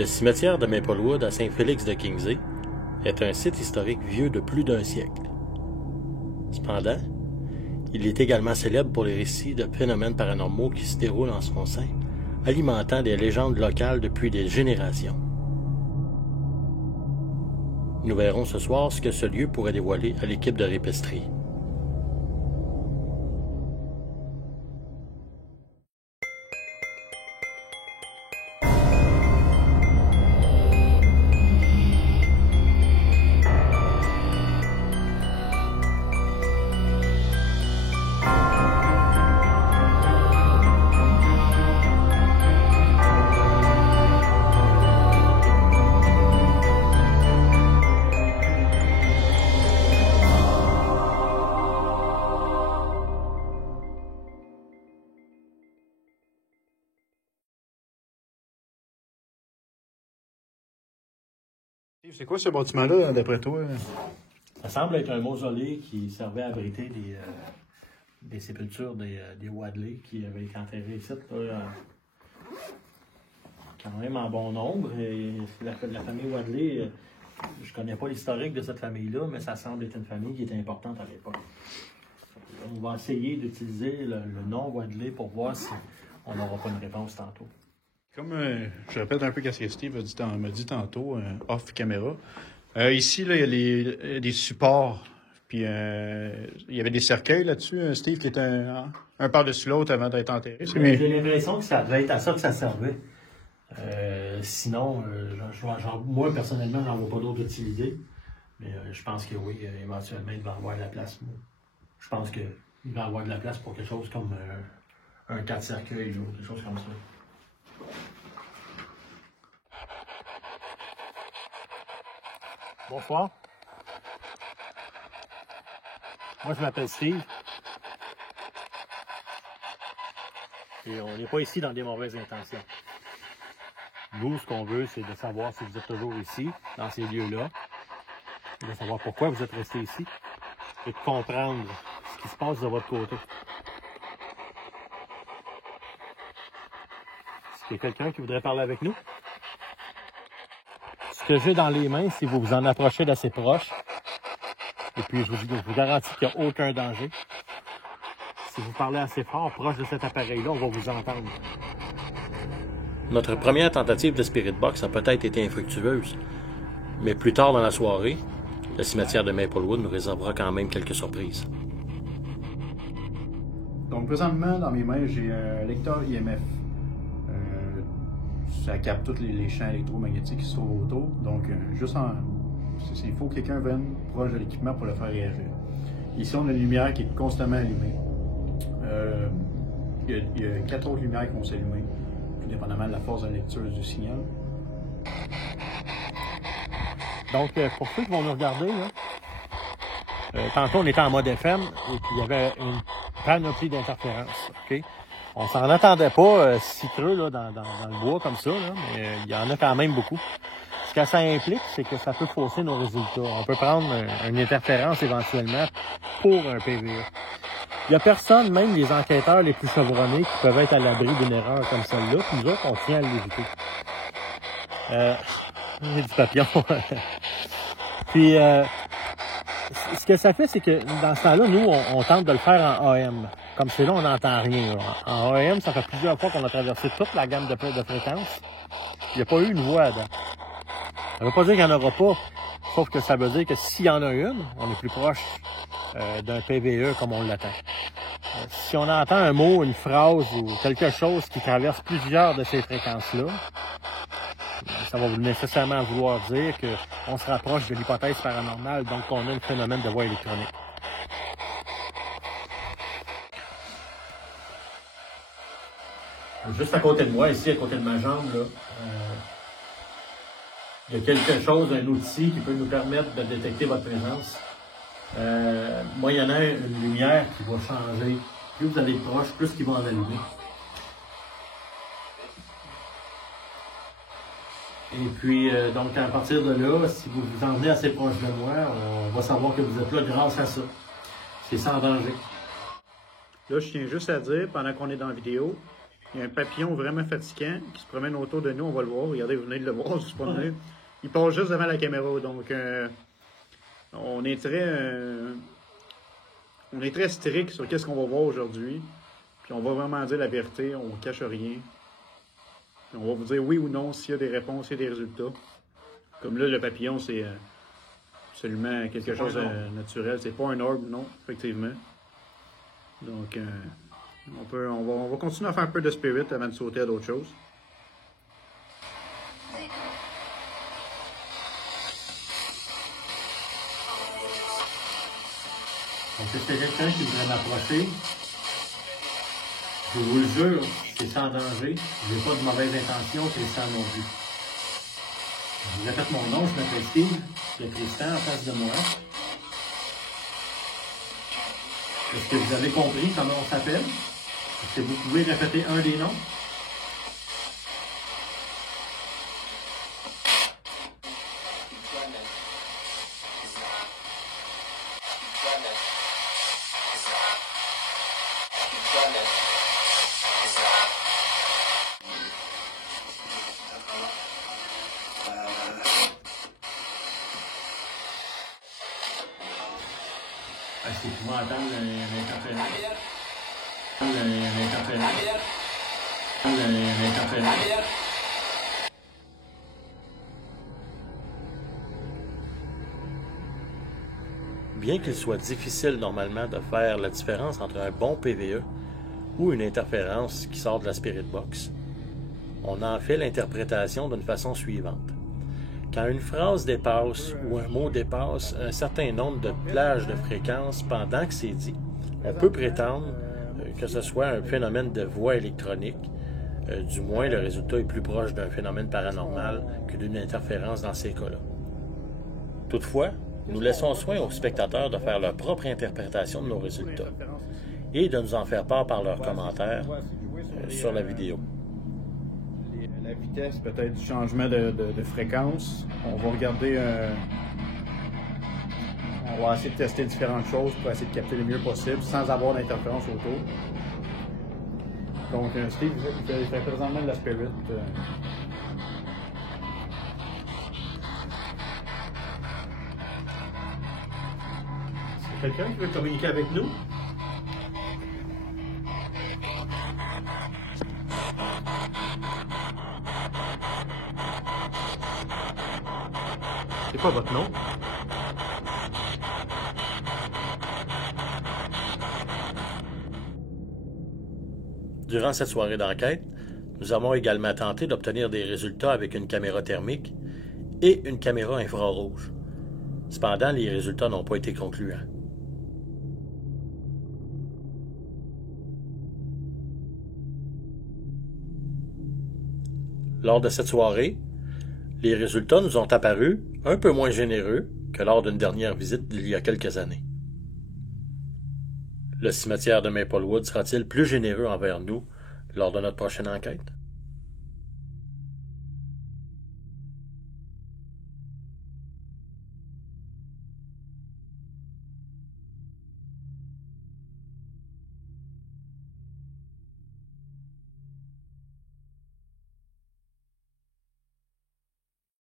Le cimetière de Maplewood à Saint-Félix-de-Kingsley est un site historique vieux de plus d'un siècle. Cependant, il est également célèbre pour les récits de phénomènes paranormaux qui se déroulent en son sein, alimentant des légendes locales depuis des générations. Nous verrons ce soir ce que ce lieu pourrait dévoiler à l'équipe de Répestrie. C'est quoi ce bâtiment-là, d'après toi? Ça semble être un mausolée qui servait à abriter des sépultures des Wadley qui avaient été enterrés ici, là, quand même en bon nombre. Et la famille Wadley, je connais pas l'historique de cette famille-là, mais ça semble être une famille qui était importante à l'époque. On va essayer d'utiliser le nom Wadley pour voir si on n'aura pas une réponse tantôt. Comme je répète un peu ce que Steve m'a dit tantôt, off caméra. Ici, là, il y a des supports. Puis il y avait des cercueils là-dessus, Steve, qui était un par-dessus l'autre avant d'être enterré. J'ai l'impression que ça devait être à ça que ça servait. Sinon, moi, personnellement, j'en vois pas d'autre utilité. Mais je pense que oui, éventuellement, il va y avoir de la place. Moi. Je pense qu'il va y avoir de la place pour quelque chose comme un tas de cercueil ou quelque chose comme ça. Bonsoir. Moi, je m'appelle Steve. Et on n'est pas ici dans des mauvaises intentions. Nous, ce qu'on veut, c'est de savoir si vous êtes toujours ici, dans ces lieux-là, de savoir pourquoi vous êtes resté ici, et de comprendre ce qui se passe de votre côté. Est-ce qu'il y a quelqu'un qui voudrait parler avec nous? Ce que j'ai dans les mains, si vous vous en approchez d'assez proche, et puis je vous garantis qu'il n'y a aucun danger. Si vous parlez assez fort, proche de cet appareil-là, on va vous entendre. Notre première tentative de Spirit Box a peut-être été infructueuse, mais plus tard dans la soirée, le cimetière de Maplewood nous réservera quand même quelques surprises. Donc présentement, dans mes mains, j'ai un lecteur IMF. Ça capte tous les champs électromagnétiques qui se trouvent autour. Donc, il faut que quelqu'un vienne proche de l'équipement pour le faire réagir. Ici, on a une lumière qui est constamment allumée. Il y a 4 autres lumières qui vont s'allumer, tout dépendamment de la force de lecture du signal. Donc, pour ceux qui vont nous regarder, là, tantôt on était en mode FM et puis il y avait une panoplie d'interférences. Okay? On s'en attendait pas si creux là, dans le bois comme ça, là, mais il y en a quand même beaucoup. Ce que ça implique, c'est que ça peut fausser nos résultats. On peut prendre une interférence éventuellement pour un PVE. Il n'y a personne, même les enquêteurs les plus chevronnés, qui peuvent être à l'abri d'une erreur comme celle-là, puis nous autres, on tient à l'éviter. J'ai du papillon. Puis, ce que ça fait, c'est que dans ce temps-là, nous, on tente de le faire en AM. Comme c'est là, on n'entend rien. Là. En AM, ça fait plusieurs fois qu'on a traversé toute la gamme de fréquences. Il n'y a pas eu une voix dedans. Ça ne veut pas dire qu'il n'y en aura pas, sauf que ça veut dire que s'il y en a une, on est plus proche d'un PVE comme on l'attend. Si on entend un mot, une phrase ou quelque chose qui traverse plusieurs de ces fréquences-là, ça va nécessairement vouloir dire qu'on se rapproche de l'hypothèse paranormale, donc qu'on a un phénomène de voix électronique. Juste à côté de moi, ici, à côté de ma jambe, là, il y a quelque chose, un outil qui peut nous permettre de détecter votre présence. Moyennant une lumière qui va changer. Plus vous allez proche, plus il va en allumer. Et puis, donc, à partir de là, si vous vous en venez assez proche de moi, on va savoir que vous êtes là grâce à ça. C'est sans danger. Là, je tiens juste à dire, pendant qu'on est dans la vidéo, Il y a un papillon vraiment fatigant qui se promène autour de nous. On va le voir. Regardez, vous venez de le voir, je suis pas venu. Il passe juste devant la caméra. Donc, on est très strict sur qu'est-ce qu'on va voir aujourd'hui. Puis on va vraiment dire la vérité. On ne cache rien. Puis on va vous dire oui ou non s'il y a des réponses, s'il y a des résultats. Comme là, le papillon, c'est absolument quelque chose de naturel. C'est pas un orbe, non, effectivement. Donc, on va continuer à faire un peu de spirit avant de sauter à d'autres choses. Donc, si c'est quelqu'un qui voudrait m'approcher, je vous le jure, c'est sans danger. Je n'ai pas de mauvaise intention, c'est sans non plus. Je répète mon nom, je m'appelle Steve, il y a Tristan en face de moi. Est-ce que vous avez compris comment on s'appelle? Est-ce que vous pouvez répéter un des noms? Est-ce que tu vas entendre l'interférence? L'interférence. Bien qu'il soit difficile normalement de faire la différence entre un bon PVE ou une interférence qui sort de la Spirit Box, on en fait l'interprétation d'une façon suivante. Quand une phrase dépasse ou un mot dépasse un certain nombre de plages de fréquences pendant que c'est dit, on peut prétendre que ce soit un phénomène de voix électronique. Du moins, le résultat est plus proche d'un phénomène paranormal que d'une interférence dans ces cas-là. Toutefois, nous laissons soin aux spectateurs de faire leur propre interprétation de nos résultats et de nous en faire part par leurs commentaires sur la vidéo. La vitesse peut-être du changement de fréquence. On va regarder, on va essayer de tester différentes choses pour essayer de capter le mieux possible sans avoir d'interférence autour. Donc Steve, il fait présentement de la spirit. C'est quelqu'un qui veut communiquer avec nous? C'est quoi votre nom? Durant cette soirée d'enquête, nous avons également tenté d'obtenir des résultats avec une caméra thermique et une caméra infrarouge. Cependant, les résultats n'ont pas été concluants. Lors de cette soirée, les résultats nous ont apparu un peu moins généreux que lors d'une dernière visite d'il y a quelques années. Le cimetière de Maplewood sera-t-il plus généreux envers nous lors de notre prochaine enquête?